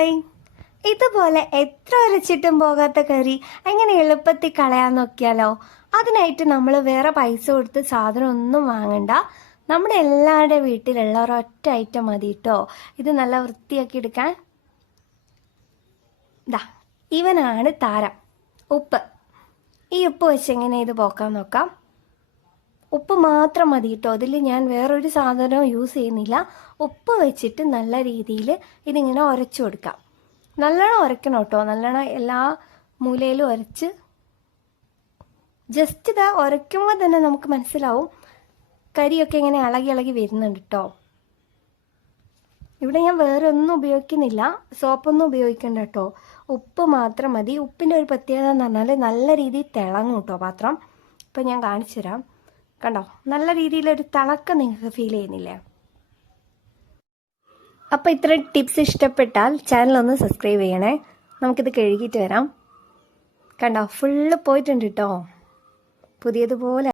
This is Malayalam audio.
ഹായ്, ഇതുപോലെ എത്ര ഉരച്ചിട്ടും പോകാത്ത കറി എങ്ങനെ എളുപ്പത്തിൽ കളയാൻ നോക്കിയാലോ. അതിനായിട്ട് നമ്മൾ വേറെ പൈസ കൊടുത്ത് സാധനം ഒന്നും വാങ്ങണ്ട. നമ്മുടെ എല്ലാവരുടെ വീട്ടിലുള്ള ഒരൊറ്റ ഐറ്റം മതി കേട്ടോ ഇത് നല്ല വൃത്തിയാക്കി എടുക്കാൻ. ദാ ഇവനാണ് താരം, ഉപ്പ്. ഈ ഉപ്പ് വെച്ച് എങ്ങനെ ഇത് പോക്കാൻ നോക്കാം. ഉപ്പ് മാത്രം മതി കേട്ടോ, അതിൽ ഞാൻ വേറൊരു സാധനവും യൂസ് ചെയ്യുന്നില്ല. ഉപ്പ് വെച്ചിട്ട് നല്ല രീതിയിൽ ഇതിങ്ങനെ ഉരച്ചു കൊടുക്കാം. നല്ലോണം ഉരയ്ക്കണം കേട്ടോ, നല്ലോണം എല്ലാ മൂലയിലും ഉരച്ച് ജസ്റ്റ് ഇതാ ഉരയ്ക്കുമ്പോൾ തന്നെ നമുക്ക് മനസ്സിലാവും കരിയൊക്കെ ഇങ്ങനെ ഇളകി ഇളകി വരുന്നുണ്ട് കേട്ടോ. ഇവിടെ ഞാൻ വേറെ ഒന്നും ഉപയോഗിക്കുന്നില്ല, സോപ്പൊന്നും ഉപയോഗിക്കണ്ട കേട്ടോ, ഉപ്പ് മാത്രം മതി. ഉപ്പിൻ്റെ ഒരു പ്രത്യേകത എന്ന് പറഞ്ഞാൽ നല്ല രീതിയിൽ തിളങ്ങും കേട്ടോ പാത്രം. ഇപ്പം ഞാൻ കാണിച്ചു തരാം, കണ്ടോ, നല്ല രീതിയിലൊരു തിളക്കം നിങ്ങൾക്ക് ഫീൽ ചെയ്യുന്നില്ലേ. അപ്പോൾ ഇത്ര ടിപ്സ് ഇഷ്ടപ്പെട്ടാൽ ചാനൽ ഒന്ന് സബ്സ്ക്രൈബ് ചെയ്യണേ. നമുക്കിത് കഴുകിയിട്ട് വരാം. കണ്ടോ, ഫുള്ള് പോയിട്ടുണ്ട് കേട്ടോ, പുതിയതുപോലെ